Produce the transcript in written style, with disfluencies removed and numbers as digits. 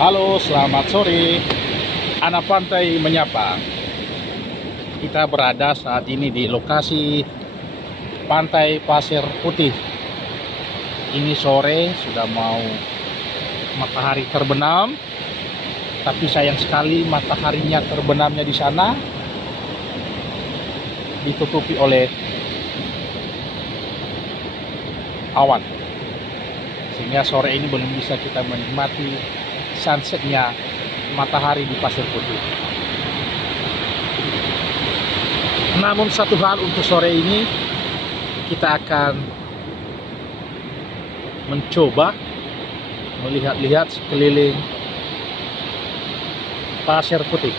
Halo, selamat sore. Anak Pantai menyapa. Kita berada saat ini di lokasi Pantai Pasir Putih. Ini sore sudah mau matahari terbenam, tapi sayang sekali mataharinya terbenamnya di sana ditutupi oleh awan, sehingga sore ini belum bisa kita menikmati sunsetnya matahari di Pasir Putih. Namun satu hal untuk sore ini, kita akan mencoba melihat-lihat sekeliling Pasir Putih.